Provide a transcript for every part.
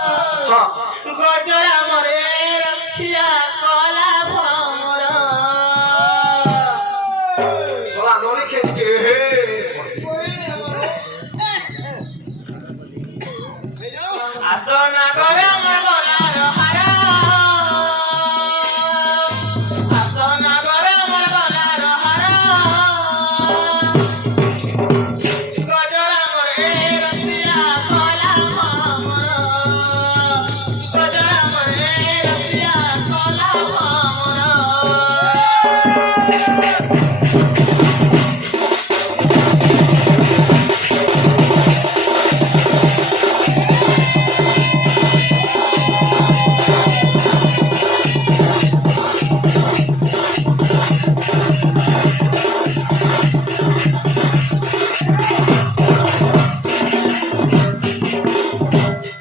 हां गजरा मरे रखिया कला भमर सोला नोनी खेचे आसना करे मगलार हारा आसना करे मगलार हारा गजरा मरे रखिया कला भमर गजरा मरे रखिया कला भमर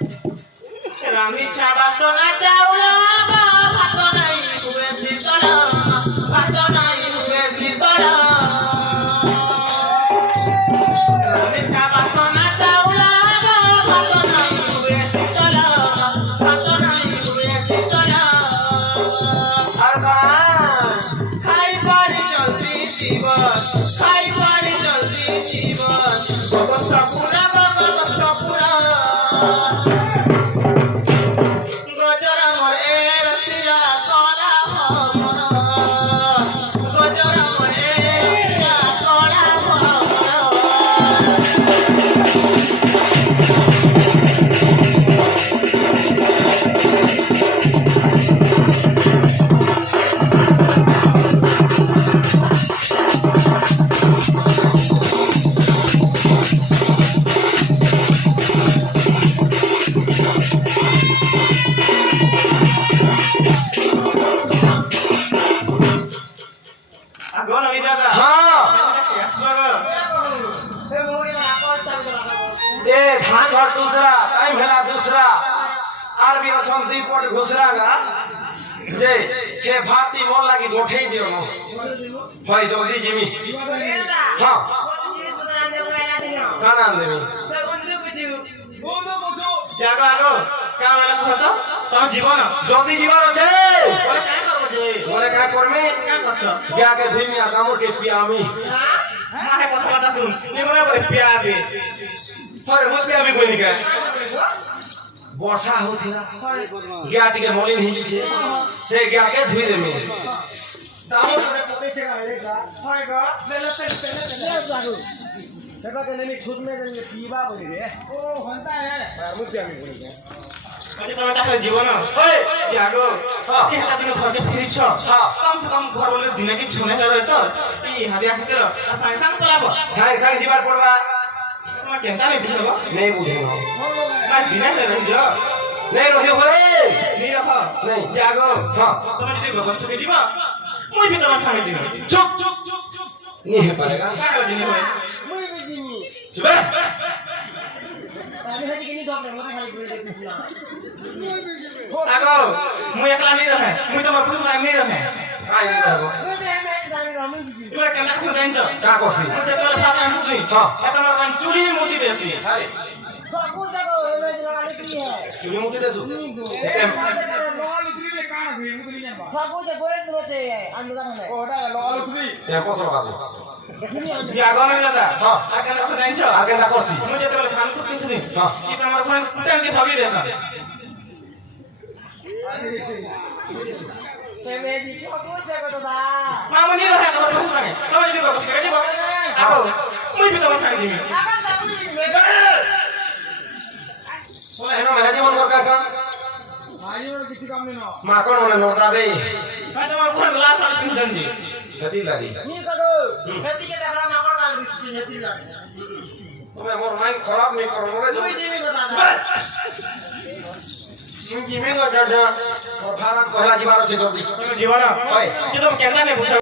रामी छाबा सोना चावला भात नाही हुए शीतल भात नाही हुए शीतल रामी छाबा सोना चावला भात नाही हुए शीतल भात नाही हुए शीतल खाई पानी जल्दी जीवन खाई पानी जल्दी जीवन भगत पूरा गजरा मरे रतिया कला भमर गजरा मरे रतिया कला भमर आगो नहीं दादा हां ए धान घर दूसरा टाइम भेला दूसरा आर भी अछन दुई पट घुसरा गा जे के भारती मोर लागी गोठे दियो न होय जल्दी जिमी हां का नाम देमी जागो आगो का वाला कहत तुम जीवन जल्दी जीवन আছে बोले का करबो जे बोले का करमे का करछ क्या के धुइमिया कामर के पियामी माने কথা শুন নি মনে করে পিয়াবে पर मत पियामी कोई नहीं का वर्षा होथिला गया टिके मलिन हिजी छे से गया के धुइ देमे दामो करे पते छे का एकदा হয় গো लेले जागो सेटा के नेमी खुद में जंगे पीबा बोली रे ओ होता है पर मुझे भी बोली के মানে তুমি তাহলে জীবন ওই জাগো এটা দিন ঘরকে ফিরিছ কম সে কম ঘর বলে দিনে কি ছুনে যাবে তো এই হাদি আসিতের সাং সাং পলাবো साई साई जीवार पड़वा তোমার কেনতা নেই দিছব नहीं बुझेगा না দিনে রহি যাও नहीं रहियो होए নি রাখ नहीं জাগো हां তুমি যদি গগস্ত কে দিবা মুই ভি তোমার সঙ্গে দিন चुप नहीं है पाएगा কাকে দিন হয় मुई भी जीनी चुप আমি হাজি কিনি দম রে মতে খালি করে দেখছিলাম আগো মুই একলা নি রহে মুই তোমার ফুল মাই নি রহে आई नहीं मुझे मैं जानी रमु जी তুমি কেনতা কিছু জানছ का कोसी মুই তোর ফাটা মুসি हां এটা আমার কোন চুরি মুতি দেছি अरे को जागो एवरेज लगाने की है चुनी मुती देसु लॉल उतरी में काना हुए मुझे नहीं जानबा फागो से गोरे से बचे अंदर में ओटा लॉल उतरी ये कोसो काजो জাগো না দাদা हां আর কেনতা কিছু জানছ आगे ना कोसी মুই যেতে খান তো কিছু हां কি তোমার কোন কুটান দি ভাবি দেছ से में जी फागो से को दादा মামা নি রহে তোমার ফুল সঙ্গে তুমি যদি গগস্ত কে দিবা আগো মুই ভি তোমার সঙ্গে দিবি आका जाऊ जी बोले है ना मैं जीवन कर का भाई और किसी काम नहीं ना माकन होने नोटा दे मैं तुम्हारे फोन ला साल तीन दिन दी गति लागी नी सको खेती के देखला माकड़ का रिश्ते खेती लगे तुम्हें मोर माइंड खराब नहीं करो मोरे मुई जी में दादा जिमी को जड और भारत पहला जीवार से जल्दी जीवन ओए ये तुम कहता नहीं पूछा